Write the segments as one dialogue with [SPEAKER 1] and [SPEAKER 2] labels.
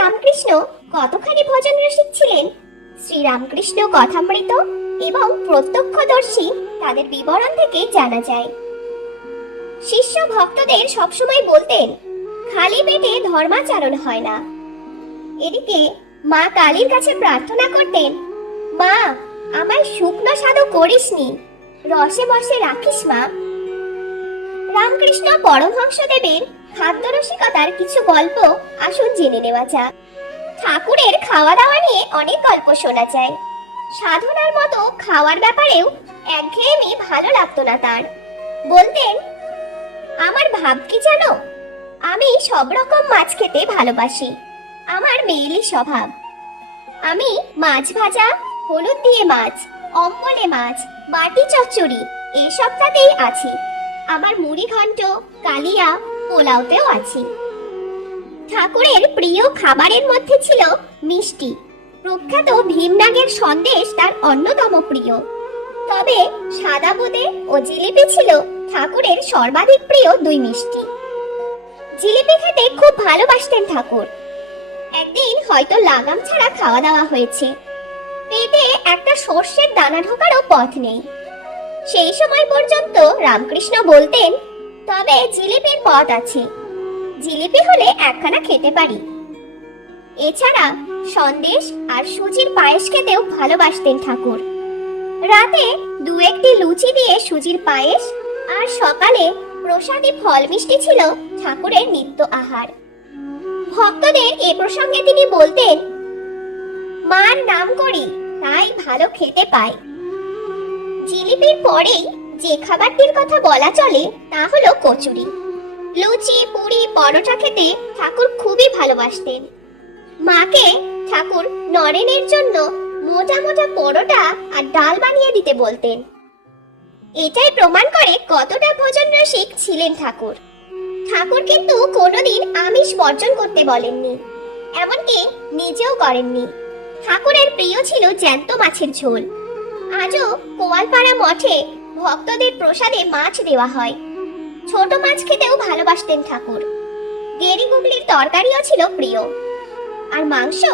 [SPEAKER 1] রামকৃষ্ণ কতখানি ভজন রসিক ছিলেন? শ্রীরামকৃষ্ণ কথামৃত এবং প্রত্যক্ষদর্শী তাদের বিবরণ থেকে জানা যায়। শিষ্য ভক্তদের সবসময় বলতেন, খালি পেটে ধর্মাচরণ হয় না। এদিকে মা কালীর কাছে প্রার্থনা করতেন, মা, আমায় শুকনো সাধু করিসনি, রসে বসে রাখিস মা। রামকৃষ্ণ পরমহংসদেবের খাদ্য রসিকতার কিছু গল্প আসুন জেনে নেওয়া যাক। ঠাকুরের খাওয়া দাওয়া নিয়ে অনেক গল্প শোনা যায়। সাধনার মতো খাওয়ার ব্যাপারেও একঘেয়েমি ভালো লাগতো না তার। বলতেন, আমার ভাব কি জানো? আমি সব রকম মাছ খেতে ভালোবাসি। আমার মেয়েলি স্বভাব। আমি মাছ ভাজা, হলুদ দিয়ে মাছ, অম্বলে মাছ, বাটি চচ্চড়ি এসবটাতেই আছি। আমার মুড়ি ঘন্ট কালিয়া পোলাওতেও আছি। ঠাকুরের প্রিয় খাবারের মধ্যে ছিল মিষ্টি। প্রখ্যাত ভীমনাগের সন্দেশ তার অন্যতম প্রিয়। তবে সাদা বোঁদে ও জিলিপি ছিল ঠাকুরের সর্বাধিক প্রিয় দুই মিষ্টি। জিলিপি খেতে খুব ভালোবাসতেন ঠাকুর। একদিন হয়তো লাগাম ছাড়া খাওয়া দাওয়া হয়েছে। পেটে একটা সর্ষের দানা ঢোকারও পথ নেই। সেই সময় পর্যন্ত রামকৃষ্ণ বলতেন তবে জিলিপির পথ আছে। জিলিপি হলে একখানা খেতে পারি। এছাড়া সন্দেশ আর সুজির পায়েস খেতেও ভালোবাসতেন ঠাকুর। রাতে দু একটি লুচি দিয়ে সুজির পায়েস আর সকালে প্রসাদী ফল মিষ্টি ছিল ঠাকুরের নিত্য আহার। ভক্তদের এ প্রসঙ্গে তিনি বলতেন, মার নাম করি, তাই ভালো খেতে পাই। জিলিপির পরেই যে খাবারটির কথা বলা চলে, তা হলো কচুরি। লুচি, পুরি, পরোটা খেতে ঠাকুর খুবই ভালোবাসতেন। মাকে ঠাকুর নরেনের জন্য মোটা মোটা পরোটা আর ডাল বানিয়ে দিতে বলতেন। এটাই প্রমাণ করে কতটা ভোজন রসিক ছিলেন ঠাকুর। ঠাকুর কিন্তু কোনোদিন আমিষ বর্জন করতে বলেননি, এমনকি নিজেও করেননি। ঠাকুরের প্রিয় ছিল জ্যান্ত মাছের ঝোল। আজও কোয়ালপাড়া মঠে ভক্তদের প্রসাদে মাছ দেওয়া হয়। ছোট মাছ খেতেও ভালোবাসতেন ঠাকুর। গেরি গুগলির তরকারিও ছিল প্রিয়। আর মাংস?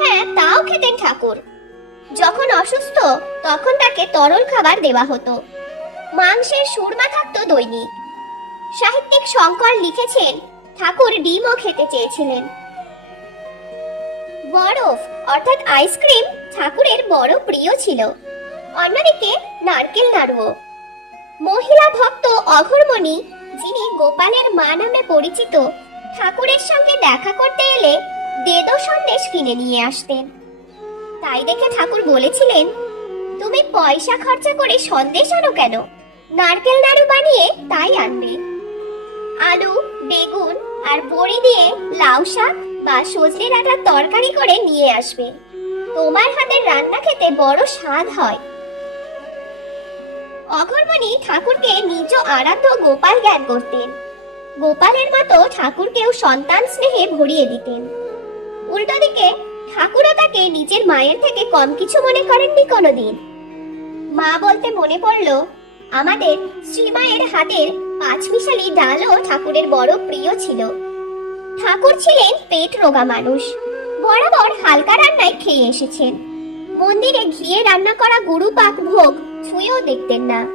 [SPEAKER 1] হ্যাঁ তাও খেতেন ঠাকুর। যখন অসুস্থ, তখন তাকে তরল খাবার দেওয়া হতো। মাংসের সুরমা থাকতো দৈনিক। সাহিত্যিক শঙ্কর লিখেছেন, ঠাকুর ডিমও খেতে চেয়েছিলেন। বরফ, অর্থাৎ আইসক্রিম, ঠাকুরের বড় প্রিয় ছিল। অন্যদিকে নারকেল নাড়ুও মহিলা ভক্ত অঘরমণি, যিনি গোপালের মা নামে পরিচিত, ঠাকুরের সঙ্গে দেখা করতে এলে দেদো সন্দেশ কিনে নিয়ে আসতেন। তাই দেখে ঠাকুর বলেছিলেন, তুমি পয়সা খরচা করে সন্দেশ আনো কেন? নারকেল নাড়ু বানিয়ে তাই আনবে। আলু, বেগুন আর বড়ি দিয়ে লাউ শাক বা সজনে ডাঁটার তরকারি করে নিয়ে আসবে। তোমার হাতের রান্না খেতে বড় স্বাদ হয়। অঘরমণি ঠাকুরকে নিজ আরাধ্য গোপাল জ্ঞান করতেন। গোপালের মতো ঠাকুরকেও সন্তান স্নেহে ভরিয়ে দিতেন। উল্টো দিকে, ঠাকুরও তাকে নিজের মায়ের থেকে কম কিছু মনে করেননি কোনোদিন। মা বলতে মনে পড়ল, আমাদের শ্রীমায়ের হাতের পাঁচমিশালি ডালও ঠাকুরের বড় প্রিয় ছিল। ঠাকুর ছিলেন পেট রোগা মানুষ। বরাবর হালকা রান্নায় খেয়ে এসেছেন। মন্দিরে ঘিয়ে রান্না করা গুরু পাক ভোগ ছুঁয়েও দেখতেন না।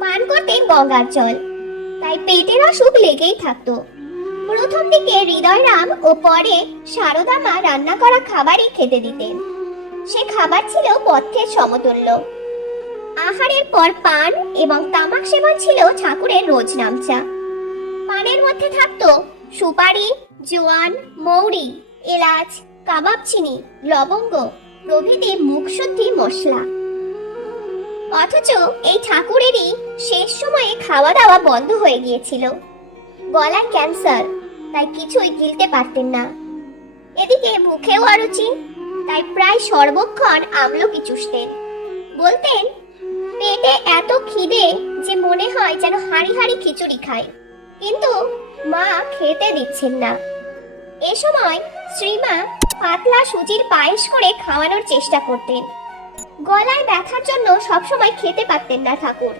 [SPEAKER 1] পান করতেন গঙ্গার জল। তাই পেটের অসুখ লেগেই থাকতো। প্রথম দিকে হৃদয়রাম ও পরে সারদা মা রান্না করা খাবারই খেতে দিতেন। সে খাবার ছিল পথ্যের সমতুল্য। আহারের পর পান এবং তামাক সেবন ছিল ঠাকুরের রোজ নামচা। পানের মধ্যে থাকতো সুপারি, জোয়ান, মৌরি, এলাচ, কাবাব চিনি, লবঙ্গ প্রভৃতি মুখশুদ্ধি মশলা। অথচ এই ঠাকুরেরই শেষ সময়ে খাওয়া দাওয়া বন্ধ হয়ে গিয়েছিল। গলার ক্যান্সার, তাই কিছুই গিলতে পারতেন না। এদিকে মুখেও অরুচি, তাই প্রায় সর্বক্ষণ আমলকি চুষতেন। বলতেন, পেটে এত খিদে যে মনে হয় যেন হাড়ি হাড়ি খিচুড়ি খায়। কিন্তু মা খেতে দিচ্ছেন না। এ সময় শ্রীমা পাতলা সুজির পায়েস করে খাওয়ানোর চেষ্টা করতেন। গলায় ব্যথার জন্য সবসময় খেতে পারতেন না ঠাকুর।